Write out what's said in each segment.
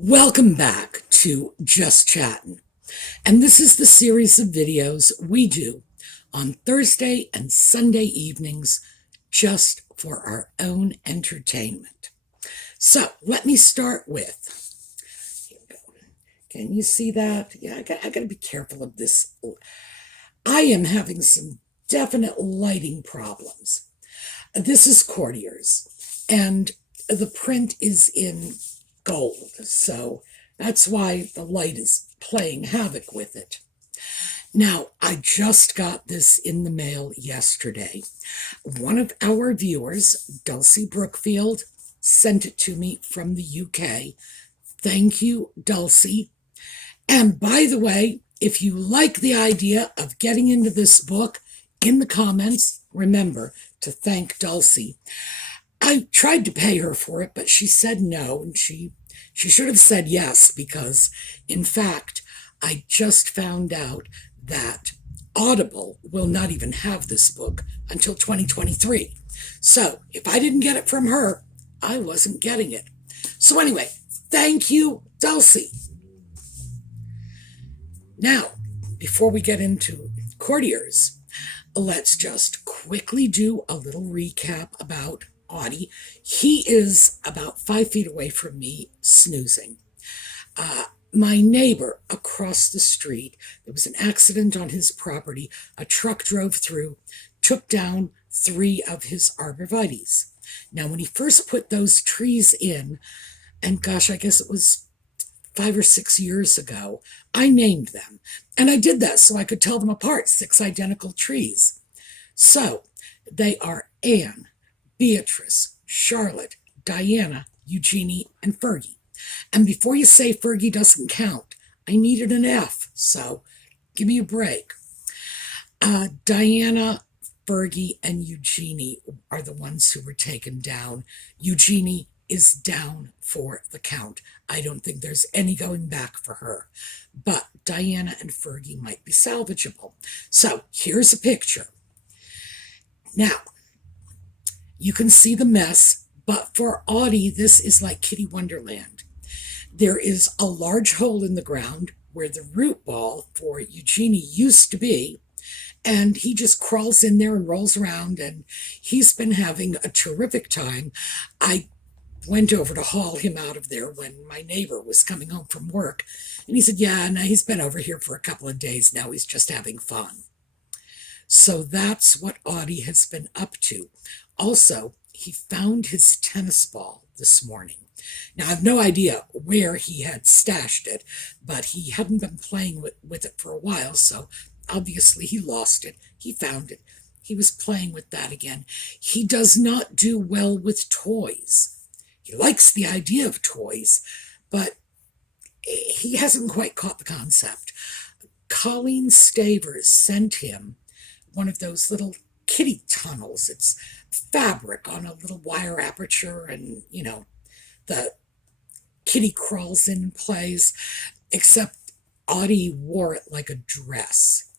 Welcome back to Just Chattin', and this is the series of videos we do on Thursday and Sunday evenings just for our own entertainment. So let me start with, here we go. Can you see that? Yeah, I got to be careful of this. I am having some definite lighting problems. This is Courtiers, and the print is in gold, so that's why the light is playing havoc with it. Now, I just got this in the mail yesterday. One of our viewers, Dulcie Brookfield, sent it to me from the UK. Thank you, Dulcie. And by the way, if you like the idea of getting into this book, in the comments, remember to thank Dulcie. I tried to pay her for it, but she said no, and she should have said yes, because, in fact, I just found out that Audible will not even have this book until 2023. So if I didn't get it from her, I wasn't getting it. So anyway, thank you, Dulcie. Now, before we get into Courtiers, let's just quickly do a little recap about Audie. He is about 5 feet away from me, snoozing. My neighbor across the street, there was an accident on his property. A truck drove through, took down 3 of his arborvitaes. Now, when he first put those trees in, and gosh, I guess it was 5 or 6 years ago, I named them. And I did that so I could tell them apart, 6 identical trees. So they are Anne, Beatrice, Charlotte, Diana, Eugenie, and Fergie. And before you say Fergie doesn't count, I needed an F, so give me a break. Diana, Fergie, and Eugenie are the ones who were taken down. Eugenie is down for the count. I don't think there's any going back for her. But Diana and Fergie might be salvageable. So here's a picture. Now, you can see the mess, but for Audie, this is like Kitty Wonderland. There is a large hole in the ground where the root ball for Eugenie used to be, and he just crawls in there and rolls around, and he's been having a terrific time. I went over to haul him out of there when my neighbor was coming home from work, and he said, yeah, no, he's been over here for a couple of days now. He's just having fun. So that's what Audie has been up to. Also, he found his tennis ball this morning. Now, I have no idea where he had stashed it, but he hadn't been playing with it for a while, so obviously he lost it. He found it. He was playing with that again. He does not do well with toys. He likes the idea of toys, but he hasn't quite caught the concept. Colleen Stavers sent him one of those little kitty tunnels. It's fabric on a little wire aperture, and, you know, the kitty crawls in and plays, except Audie wore it like a dress.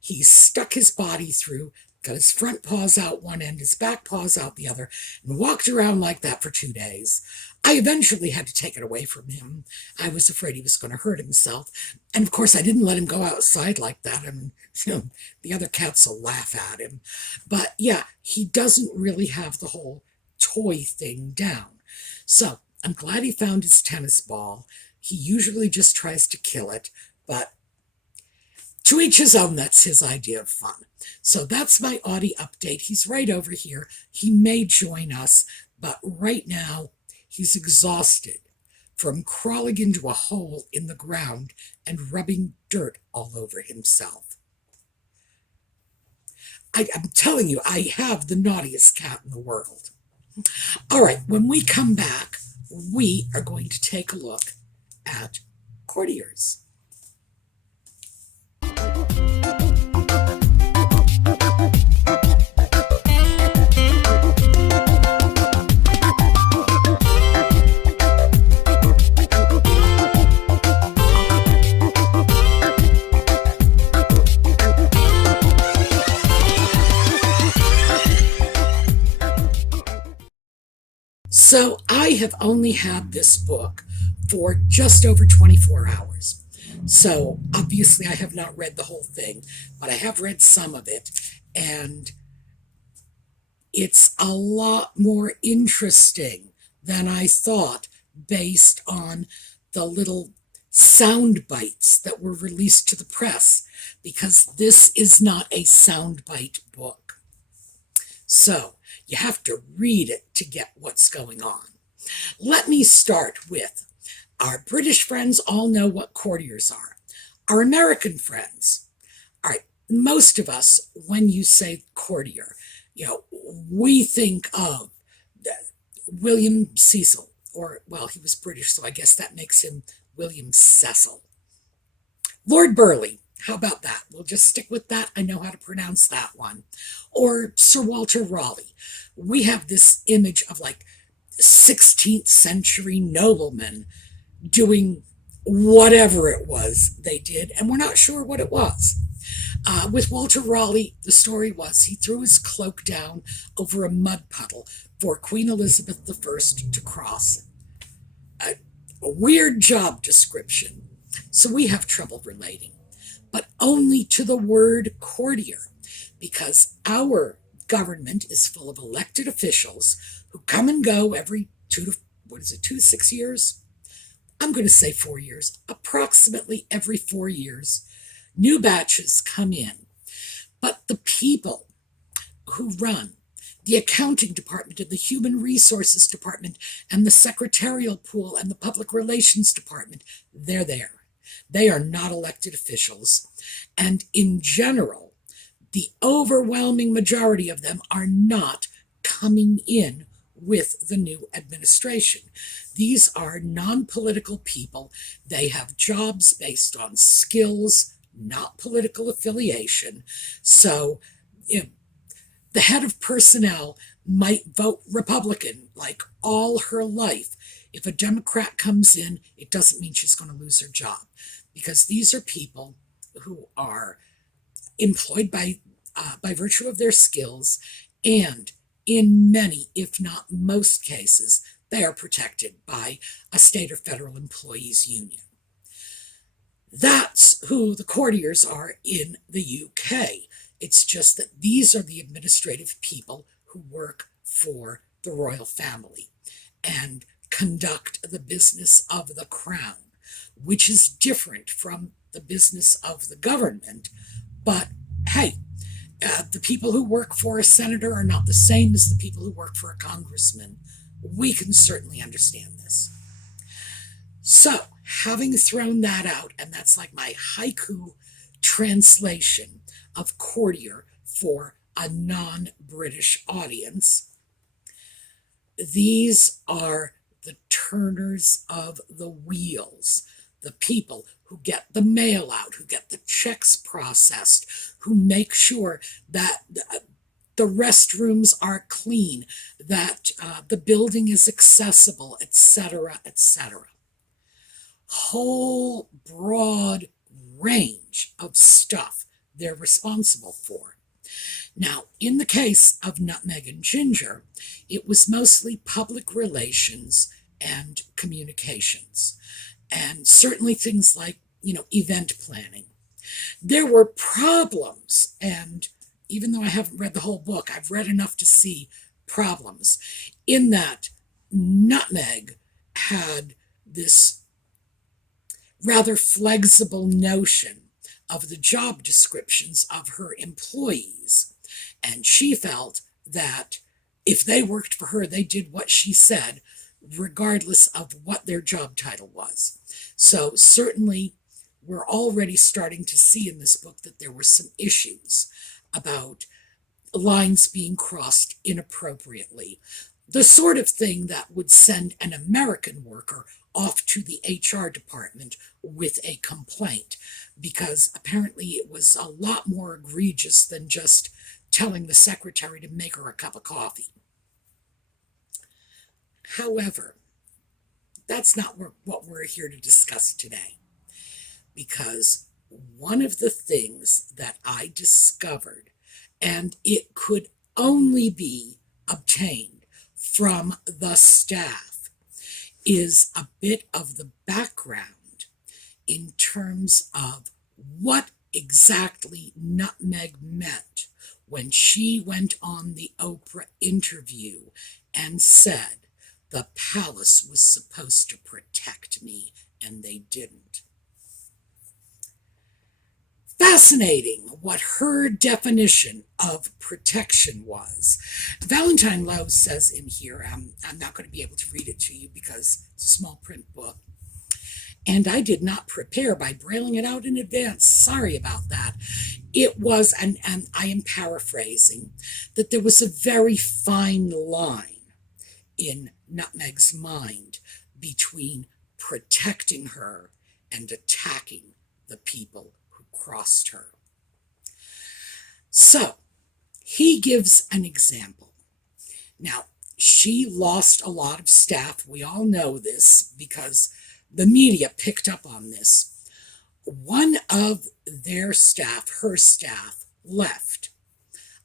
He stuck his body through, got his front paws out one end, his back paws out the other, and walked around like that for 2 days. I eventually had to take it away from him. I was afraid he was going to hurt himself. And of course, I didn't let him go outside like that. I mean, you know, the other cats will laugh at him. But yeah, he doesn't really have the whole toy thing down. So I'm glad he found his tennis ball. He usually just tries to kill it, but to each his own. That's his idea of fun. So that's my Audie update. He's right over here. He may join us, but right now he's exhausted from crawling into a hole in the ground and rubbing dirt all over himself. I'm telling you, I have the naughtiest cat in the world. All right, when we come back, we are going to take a look at Courtiers. So I have only had this book for just over 24 hours. So obviously, I have not read the whole thing, but I have read some of it, and it's a lot more interesting than I thought based on the little sound bites that were released to the press, because this is not a soundbite book. So you have to read it to get what's going on. Let me start with our British friends all know what courtiers are. Our American friends, all right, most of us, when you say courtier, we think of William Cecil, or, well, he was British, so I guess that makes him William Cecil. Lord Burleigh, how about that? We'll just stick with that. I know how to pronounce that one. Or Sir Walter Raleigh. We have this image of like 16th century noblemen doing whatever it was they did, and we're not sure what it was. With Walter Raleigh, the story was he threw his cloak down over a mud puddle for Queen Elizabeth I to cross. A weird job description. So we have trouble relating, but only to the word courtier, because our government is full of elected officials who come and go every 2 to 6 years? I'm going to say 4 years. Approximately every 4 years, new batches come in. But the people who run the accounting department and the human resources department and the secretarial pool and the public relations department, they're there. They are not elected officials. And in general, the overwhelming majority of them are not coming in with the new administration. These are non-political people. They have jobs based on skills, not political affiliation. So, the head of personnel might vote Republican like all her life. If a Democrat comes in, it doesn't mean she's going to lose her job, because these are people who are employed by virtue of their skills, and in many, if not most cases, they are protected by a state or federal employees union. That's who the courtiers are in the UK. It's just that these are the administrative people who work for the royal family and conduct the business of the crown, which is different from the business of the government. But hey, the people who work for a senator are not the same as the people who work for a congressman. We can certainly understand this. So, having thrown that out, and that's like my haiku translation of courtier for a non-British audience, these are the turners of the wheels, the people who get the mail out, who get the checks processed, who make sure that the restrooms are clean, that the building is accessible, etc., etc. Whole broad range of stuff they're responsible for. Now, in the case of Nutmeg and Ginger, it was mostly public relations and communications, and certainly things like, event planning. There were problems, and even though I haven't read the whole book, I've read enough to see problems, in that Nutmeg had this rather flexible notion of the job descriptions of her employees. And she felt that if they worked for her, they did what she said, regardless of what their job title was. So certainly we're already starting to see in this book that there were some issues about lines being crossed inappropriately. The sort of thing that would send an American worker off to the HR department with a complaint, because apparently it was a lot more egregious than just telling the secretary to make her a cup of coffee. However, that's not what we're here to discuss today, because one of the things that I discovered, and it could only be obtained from the staff, is a bit of the background in terms of what exactly Nutmeg meant when she went on the Oprah interview and said the palace was supposed to protect me and they didn't. Fascinating what her definition of protection was. Valentine Lowe says in here, I'm not going to be able to read it to you because it's a small print book, and I did not prepare by brailing it out in advance. Sorry about that. It was, and I am paraphrasing, that there was a very fine line in Nutmeg's mind between protecting her and attacking the people who crossed her. So he gives an example. Now, she lost a lot of staff. We all know this because the media picked up on this. One of their staff, her staff, left,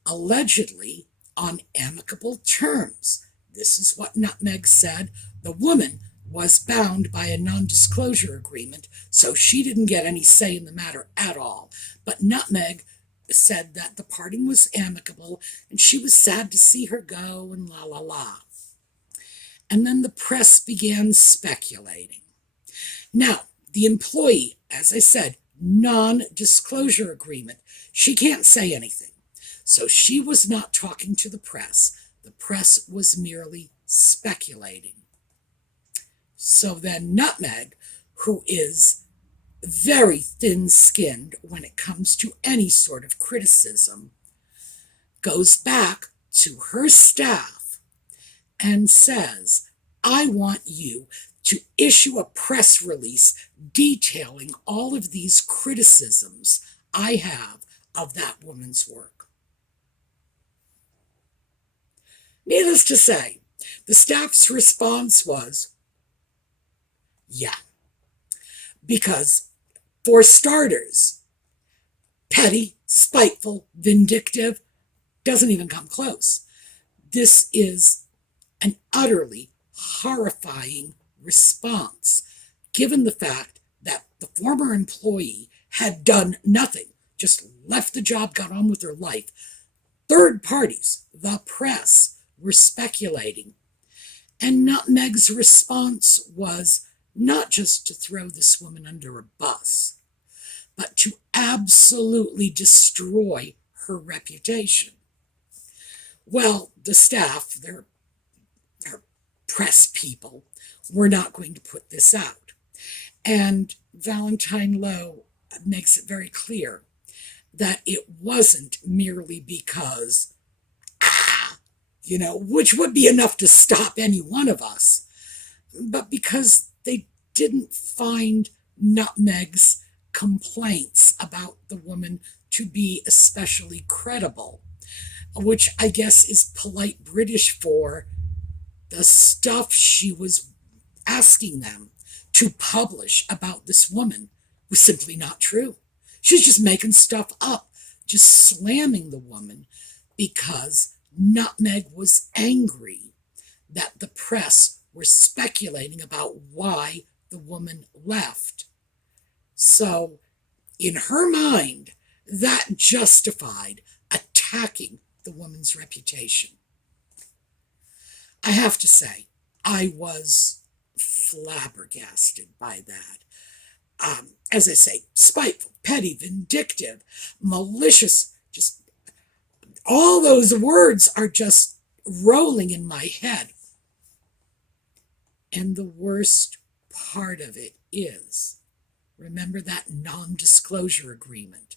allegedly on amicable terms. This is what Nutmeg said. The woman was bound by a non-disclosure agreement, so she didn't get any say in the matter at all. But Nutmeg said that the parting was amicable, and she was sad to see her go, and la la la. And then the press began speculating. Now, the employee, as I said, non-disclosure agreement, she can't say anything. So she was not talking to the press. The press was merely speculating. So then Nutmeg, who is very thin-skinned when it comes to any sort of criticism, goes back to her staff and says, I want you to issue a press release detailing all of these criticisms I have of that woman's work. Needless to say, the staff's response was, yeah. Because, for starters, petty, spiteful, vindictive doesn't even come close. This is an utterly horrifying response, given the fact that the former employee had done nothing, just left the job, got on with her life. Third parties, the press, were speculating. And Nutmeg's response was not just to throw this woman under a bus, but to absolutely destroy her reputation. Well, the staff, their press people, were not going to put this out. And Valentine Lowe makes it very clear that it wasn't merely because, which would be enough to stop any one of us, but because they didn't find Nutmeg's complaints about the woman to be especially credible, which I guess is polite British for the stuff she was asking them to publish about this woman was simply not true. She's just making stuff up, just slamming the woman because Nutmeg was angry that the press were speculating about why the woman left. So, in her mind, that justified attacking the woman's reputation. I have to say, I was flabbergasted by that. As I say, spiteful, petty, vindictive, malicious, just all those words are just rolling in my head. And the worst part of it is, remember that non-disclosure agreement.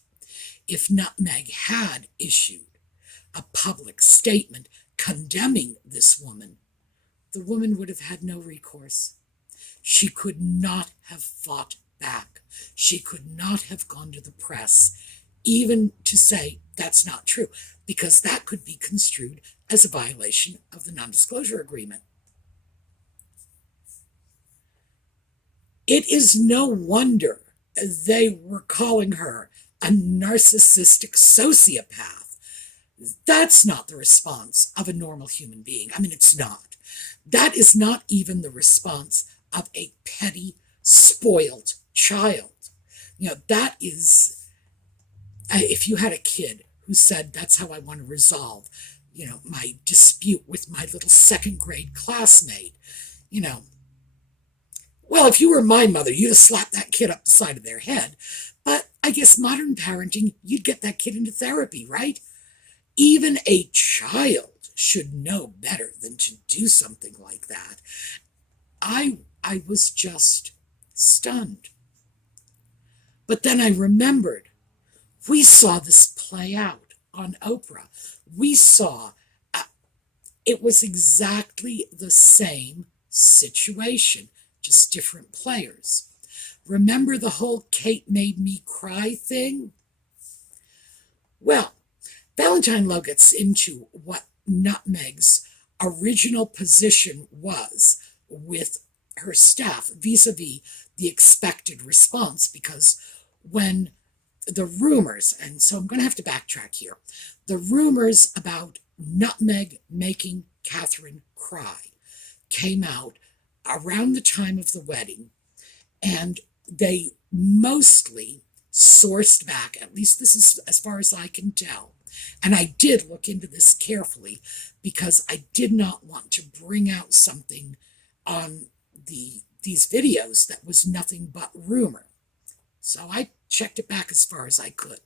If Nutmeg had issued a public statement condemning this woman, the woman would have had no recourse. She could not have fought back. She could not have gone to the press, even to say that's not true, because that could be construed as a violation of the non-disclosure agreement. It is no wonder they were calling her a narcissistic sociopath. That's not the response of a normal human being. I mean, it's not. That is not even the response of a petty, spoiled child. That is, if you had a kid who said, that's how I want to resolve, my dispute with my little second grade classmate, you know, well, if you were my mother, you'd have slapped that kid up the side of their head. But I guess modern parenting, you'd get that kid into therapy, right? Even a child should know better than to do something like that. I was just stunned. But then I remembered, we saw this play out on Oprah. We saw it was exactly the same situation, just different players. Remember the whole Kate made me cry thing? Well, Valentine Lowe gets into what Nutmeg's original position was with her staff vis-a-vis the expected response, because when the rumors, and so I'm going to have to backtrack here, the rumors about Nutmeg making Catherine cry came out around the time of the wedding, and they mostly sourced back, at least this is as far as I can tell, and I did look into this carefully because I did not want to bring out something on these videos that was nothing but rumor. So I checked it back as far as I could.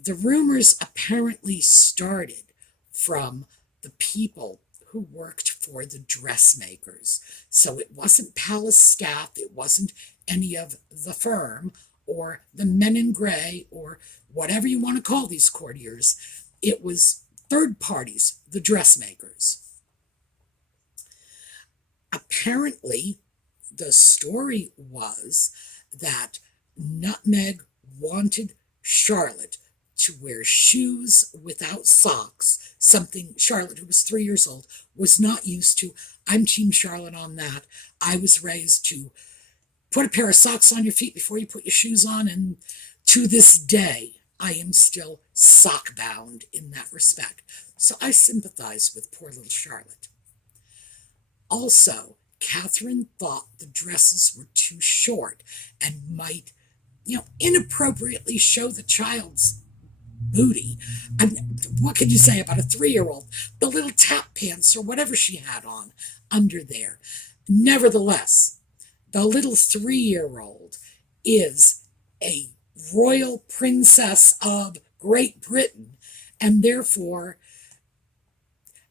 The rumors apparently started from the people who worked for the dressmakers. So it wasn't palace staff, it wasn't any of the firm or the men in gray or whatever you want to call these courtiers. It was third parties, the dressmakers. Apparently, the story was that Nutmeg wanted Charlotte to wear shoes without socks, something Charlotte, who was 3 years old, was not used to. I'm Team Charlotte on that. I was raised to put a pair of socks on your feet before you put your shoes on, and to this day, I am still sock bound in that respect. So I sympathize with poor little Charlotte. Also, Catherine thought the dresses were too short and might, inappropriately show the child's booty. I mean, what could you say about a 3-year-old? The little tap pants or whatever she had on under there. Nevertheless, the little 3-year-old is a royal princess of Great Britain, and therefore,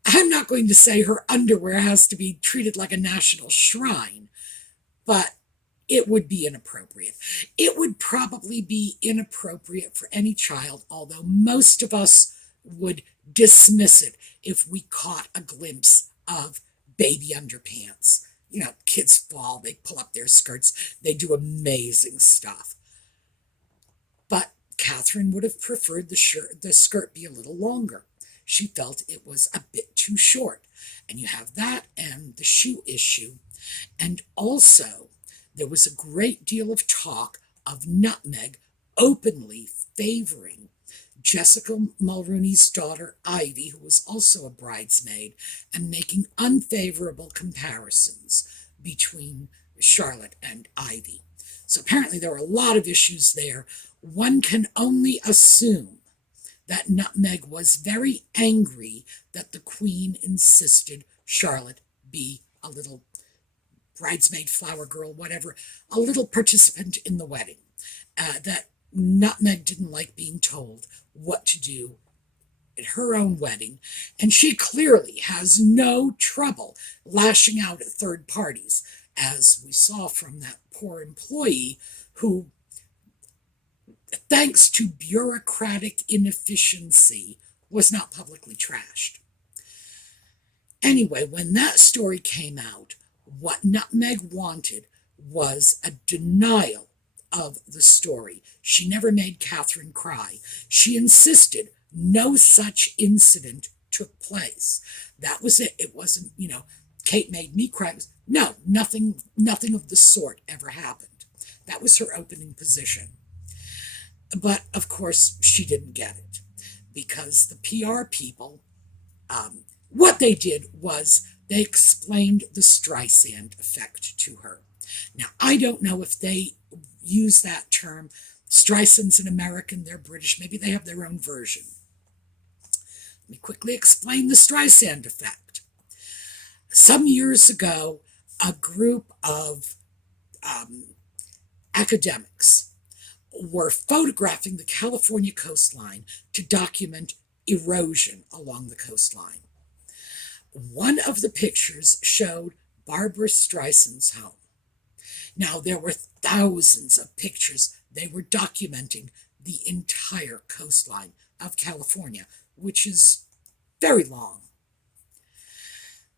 I'm not going to say her underwear has to be treated like a national shrine, but it would be inappropriate. It would probably be inappropriate for any child, although most of us would dismiss it if we caught a glimpse of baby underpants. Kids fall, they pull up their skirts, they do amazing stuff. But Catherine would have preferred the skirt be a little longer. She felt it was a bit too short. And you have that and the shoe issue. And also, there was a great deal of talk of Nutmeg openly favoring Jessica Mulrooney's daughter, Ivy, who was also a bridesmaid, and making unfavorable comparisons between Charlotte and Ivy. So apparently there were a lot of issues there. One can only assume that Nutmeg was very angry that the Queen insisted Charlotte be a little bridesmaid, flower girl, whatever, a little participant in the wedding. That Nutmeg didn't like being told what to do at her own wedding, and she clearly has no trouble lashing out at third parties, as we saw from that poor employee who, thanks to bureaucratic inefficiency, was not publicly trashed. Anyway, when that story came out, what Nutmeg wanted was a denial of the story. She never made Catherine cry. She insisted no such incident took place. That was it. It wasn't, Kate made me cry. No, nothing of the sort ever happened. That was her opening position. But, of course, she didn't get it because the PR people, what they did was They explained the Streisand effect to her. Now, I don't know if they use that term. Streisand's an American, they're British. Maybe they have their own version. Let me quickly explain the Streisand effect. Some years ago, a group of academics were photographing the California coastline to document erosion along the coastline. One of the pictures showed Barbra Streisand's home. Now, there were thousands of pictures. They were documenting the entire coastline of California, which is very long.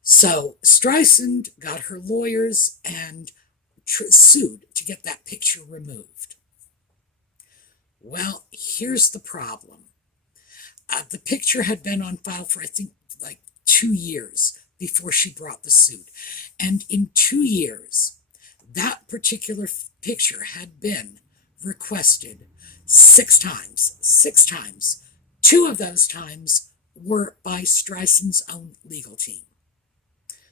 So Streisand got her lawyers and sued to get that picture removed. Well, here's the problem. The picture had been on file for, I think, like 2 years before she brought the suit. And in 2 years, that particular picture had been requested 6 times. 6 times. 2 of those times were by Streisand's own legal team.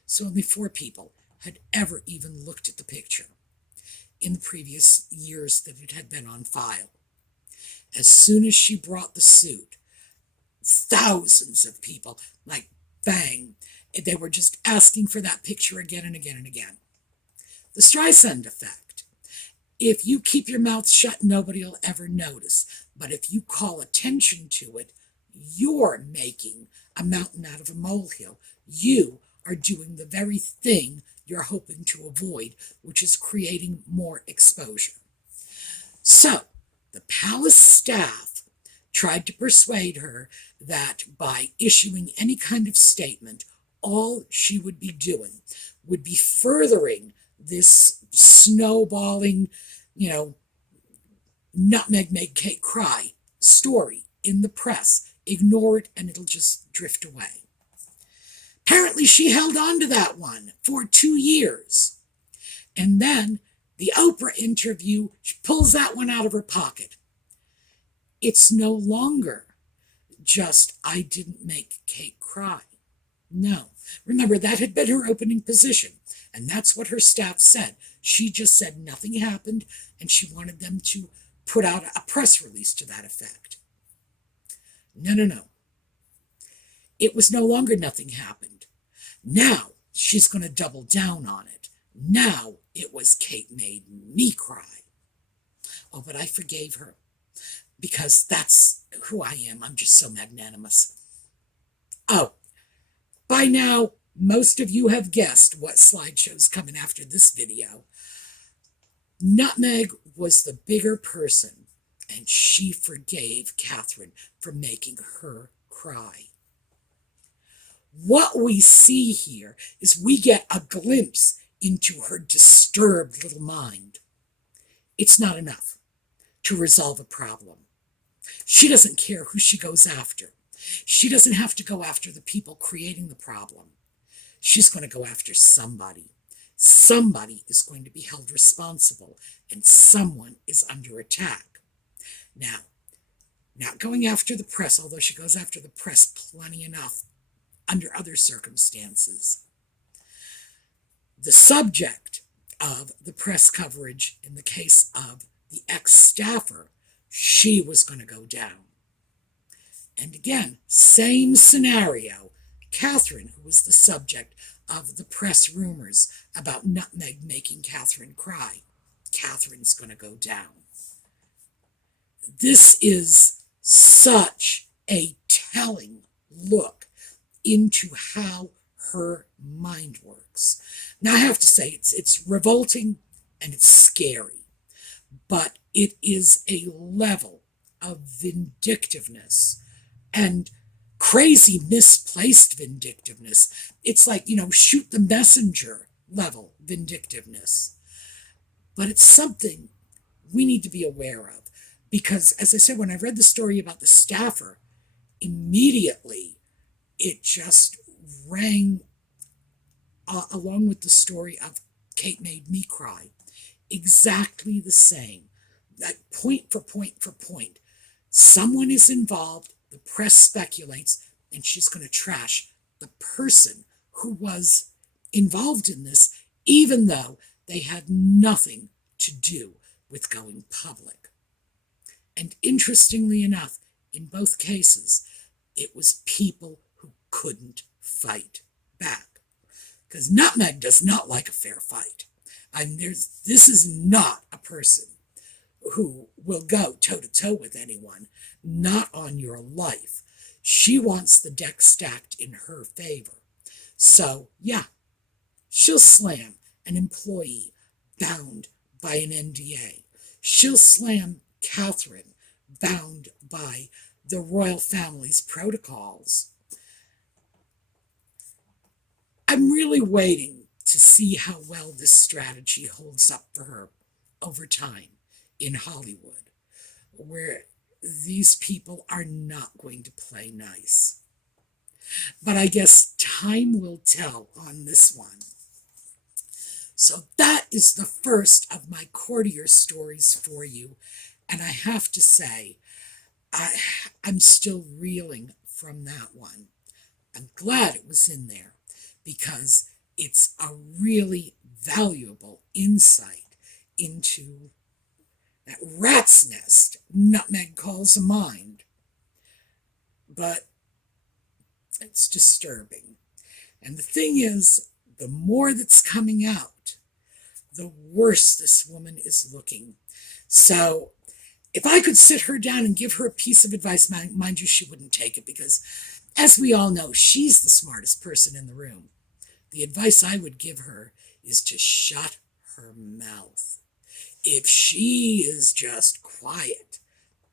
So only 4 people had ever even looked at the picture in the previous years that it had been on file. As soon as she brought the suit, thousands of people, like bang, they were just asking for that picture again and again and again. The Streisand effect. If you keep your mouth shut, nobody will ever notice. But if you call attention to it, you're making a mountain out of a molehill. You are doing the very thing you're hoping to avoid, which is creating more exposure. So, the palace staff tried to persuade her that by issuing any kind of statement, all she would be doing would be furthering this snowballing, nutmeg made cake cry story in the press. Ignore it and it'll just drift away. Apparently she held on to that one for 2 years. And then the Oprah interview, she pulls that one out of her pocket. It's no longer just, I didn't make Kate cry. No. Remember, that had been her opening position. And that's what her staff said. She just said nothing happened, and she wanted them to put out a press release to that effect. No. It was no longer nothing happened. Now she's going to double down on it. Now it was Kate made me cry. Oh, but I forgave her because that's who I am. I'm just so magnanimous. Oh, by now, most of you have guessed what slideshow's coming after this video. Nutmeg was the bigger person, and she forgave Catherine for making her cry. What we see here is we get a glimpse into her disturbed little mind. It's not enough to resolve a problem. She doesn't care who she goes after. She doesn't have to go after the people creating the problem. She's going to go after somebody. Somebody is going to be held responsible, and someone is under attack. Now, not going after the press, although she goes after the press plenty enough under other circumstances. The subject of the press coverage in the case of the ex-staffer, she was going to go down. And again, same scenario. Catherine, who was the subject of the press rumors about Nutmeg making Catherine cry, Catherine's going to go down. This is such a telling look into how her mind works. Now, I have to say, it's revolting and it's scary, but it is a level of vindictiveness and crazy misplaced vindictiveness. It's like, shoot the messenger level vindictiveness. But it's something we need to be aware of because, as I said, when I read the story about the staffer, immediately it just rang along with the story of Kate Made Me Cry. Exactly the same. Like point for point for point. Someone is involved, the press speculates, and she's going to trash the person who was involved in this, even though they had nothing to do with going public. And interestingly enough, in both cases, it was people who couldn't fight back. Because Nutmeg does not like a fair fight. This is not a person who will go toe-to-toe with anyone, not on your life. She wants the deck stacked in her favor. So, yeah, she'll slam an employee bound by an NDA. She'll slam Catherine bound by the royal family's protocols. I'm really waiting to see how well this strategy holds up for her over time in Hollywood, where these people are not going to play nice. But I guess time will tell on this one. So that is the first of my courtier stories for you. And I have to say, I'm still reeling from that one. I'm glad it was in there because it's a really valuable insight into that rat's nest Nutmeg calls a mind. But it's disturbing. And the thing is, the more that's coming out, the worse this woman is looking. So if I could sit her down and give her a piece of advice, mind you, she wouldn't take it because, as we all know, she's the smartest person in the room. The advice I would give her is to shut her mouth. If she is just quiet,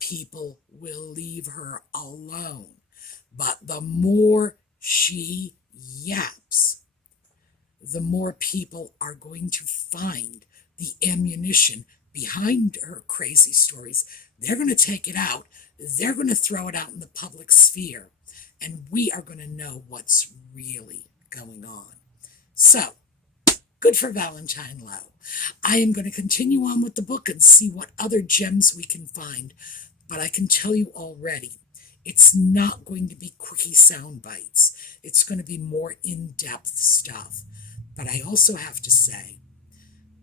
people will leave her alone. But the more she yaps, the more people are going to find the ammunition behind her crazy stories. They're going to take it out. They're going to throw it out in the public sphere. And we are going to know what's really going on. So, good for Valentine Lowe. I am going to continue on with the book and see what other gems we can find. But I can tell you already, it's not going to be quickie sound bites. It's going to be more in-depth stuff. But I also have to say,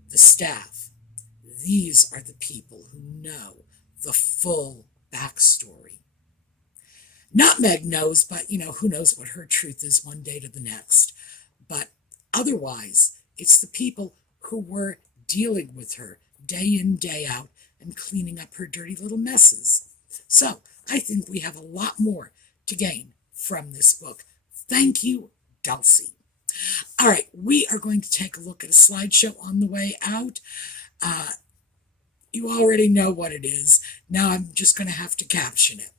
the staff, these are the people who know the full backstory. Nutmeg knows, but, who knows what her truth is one day to the next. But otherwise, it's the people who were dealing with her day in, day out, and cleaning up her dirty little messes. So, I think we have a lot more to gain from this book. Thank you, Dulcie. All right, we are going to take a look at a slideshow on the way out. You already know what it is. Now I'm just going to have to caption it.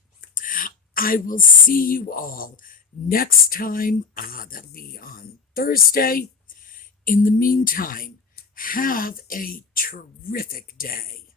I will see you all next time. That'll be on Thursday. In the meantime, have a terrific day.